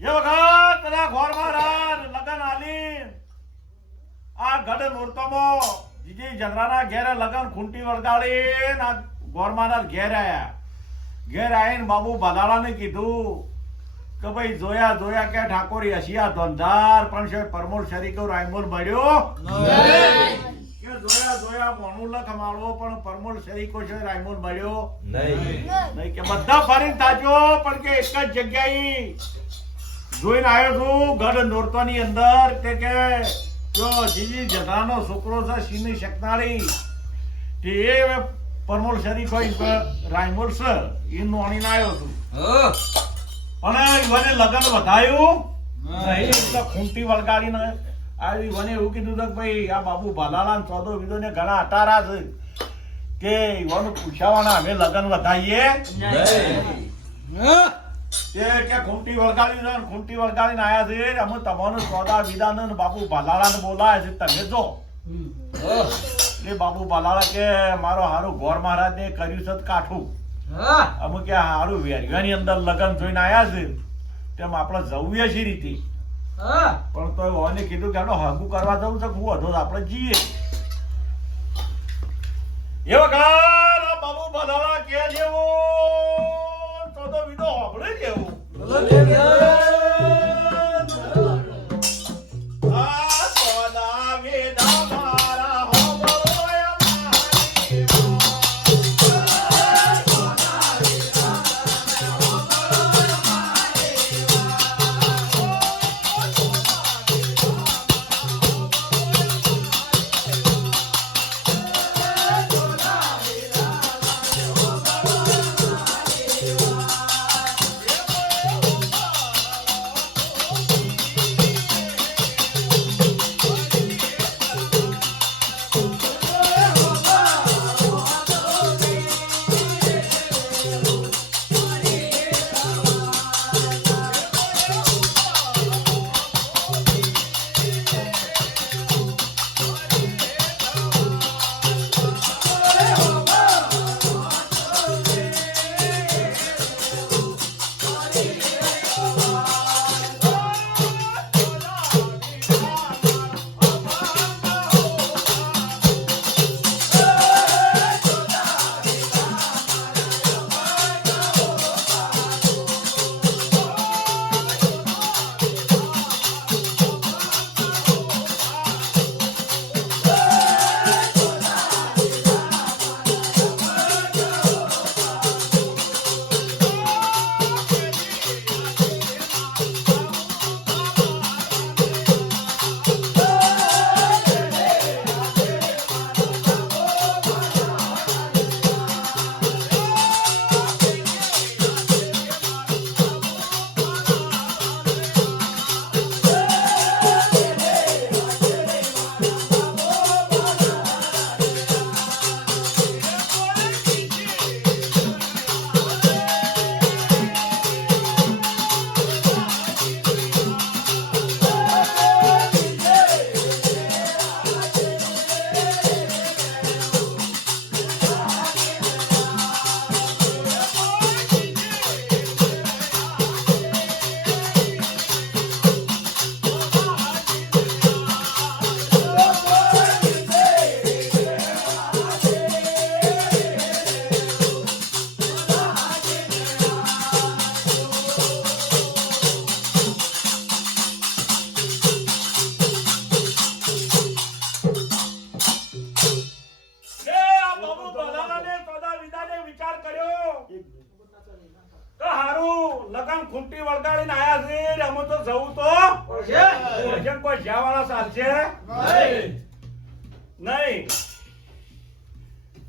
એ વખત પેલા ઘોર મહારાજ લગન આલી. આ ગઢ નોરતમો જીજી જગરાના ઘેરે લગન ખૂંટી વળગાડી ના ઘોર ઘેર આયા. ઘેર આવીને બાબુ ભલાળાને કીધું કે ભાઈ જોયા જોયા કે ઠાકોરી હસિયા ધંધાર પણ છે પરમોલ શરીકો રાયમોલ મળ્યો? કે જોયા જોયા મોનું લખ માળવો પણ પરમોલ શરીકો છે રાયમોલ મળ્યો? નહીં. નહીં કે બધા ફરીને તાજો પણ કે એક જ જગ્યાએ જોઈને આવ્યો છું ગઢ નોરતાની અંદર તે કે જો જીજી જગાનો છોકરો છે સિંહની શકનારી તે એ પરમોલ શરીફ હોય રાયમોલ છે એ નોણીને આવ્યો છું. પણ મને લગન વધાયું નહીં ખૂંટી વળગાડીને આ ઈવને એવું કીધું કે ભાઈ આ બાબુ ભાલાલા સોદો ચોદો વિધો ને ઘણા અટારા છે. કે ઈવાનું પૂછાવાના અમે લગન વધાઈએ નહીં. તે કે ખૂંટી વળગાડી ને ખૂંટી વળગાડીને આયા છે અમે તમારું સોદા વિદાન બાપુ ભાલાળાને બોલાય છે. તમે જો. એ બાપુ ભલાળા કે મારો હારું ગોર મહારાજને કર્યું છે કાઠું. અમે કે હારું વેરિયાની અંદર લગન જોઈને આયા છે. તેમ આપણે જવું છે રીતે. પણ તો ઓને કીધું કે આનો હગું કરવા જવું છે હું અધો આપણે જઈએ. એ વખત બાબુ ભાલાળા વળગાડીને આયા છે અમે તો જવું તો. ભોજન કોઈ જ્યાવાળા ચાલશે નહીં.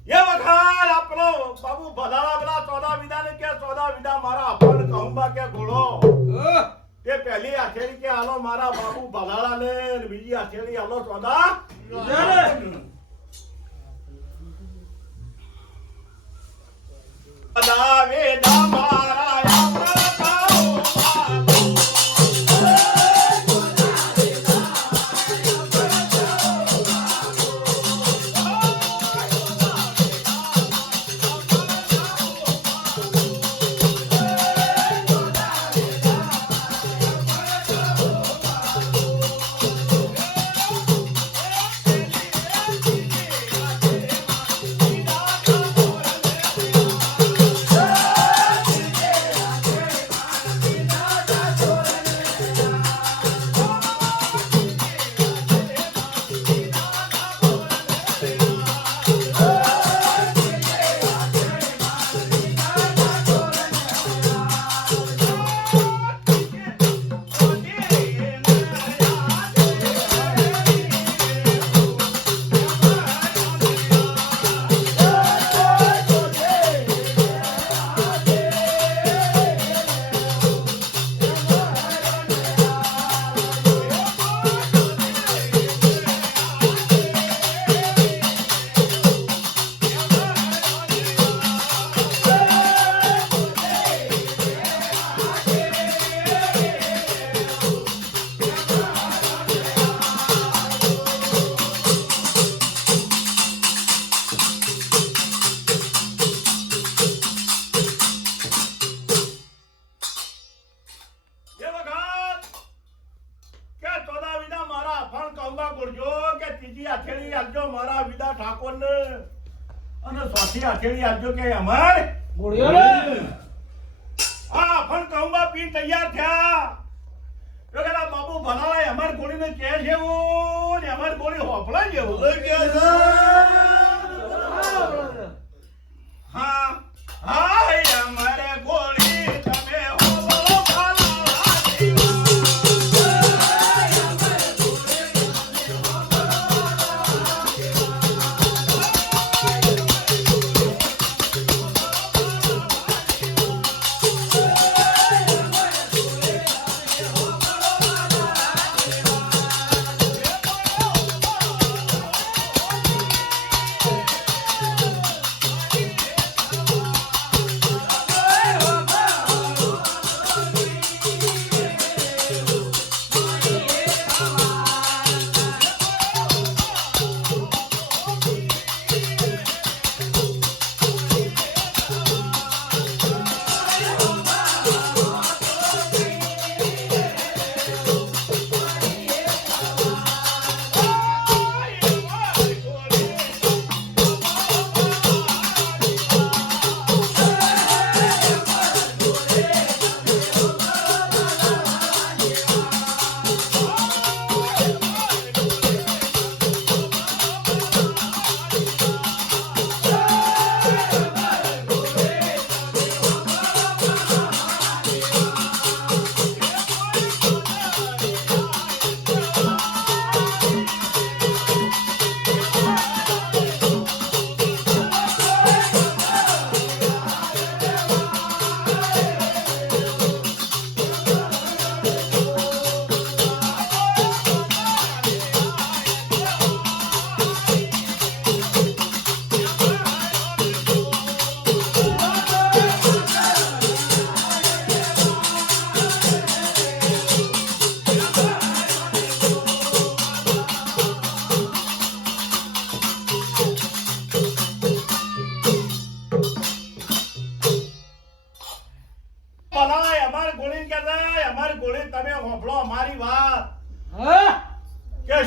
એ વખત આપણો બાબુ ભલાલા પેલા સોદા વિદાને કે સોદા વિદા મારા અપન કહુંબા કે ઘોડો. તે પહેલી આખેરી કે હાલો મારા બાબુ ભલાલા ને બીજી આખેરી હાલો સોદા ઠાકોરને. અને હથેળી આલજો કે અમાર આ પણ કહુંબા પી તૈયાર થયા. આ બાબુ ભલાલાય અમાર ગોળીને કે છે એવું ને અમાર ગોળી હોફળા જેવું હા હા અમારે ગોળી.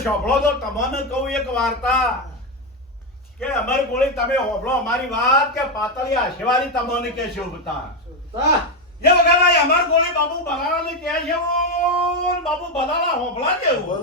સાંભળો તો તમને કહું એક વાર્તા. કે અમર ગોળી તમે હોભળો અમારી વાત કે પાતળી આશીર્વાદી તમને કે છે બતા એ વગર અમર ગોળી બાબુ ભલાણાને કે છે બાબુ ભલાણા હોભળા જેવું.